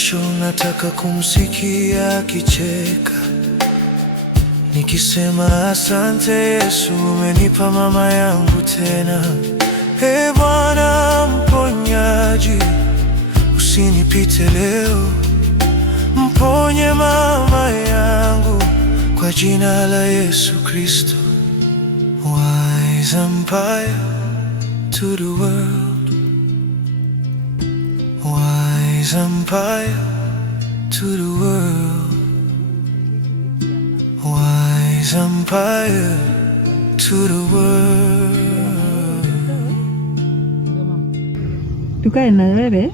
kesho nataka kumsikia akicheka, nikisema asante Yesu, umenipa mama yangu tena. Ee Bwana mponyaji, usinipite leo, mponye mama yangu kwa jina la Yesu Kristo. Wise Empire to the world, Wise Empire to the world, Wise Empire to the world. Tukae na wewe.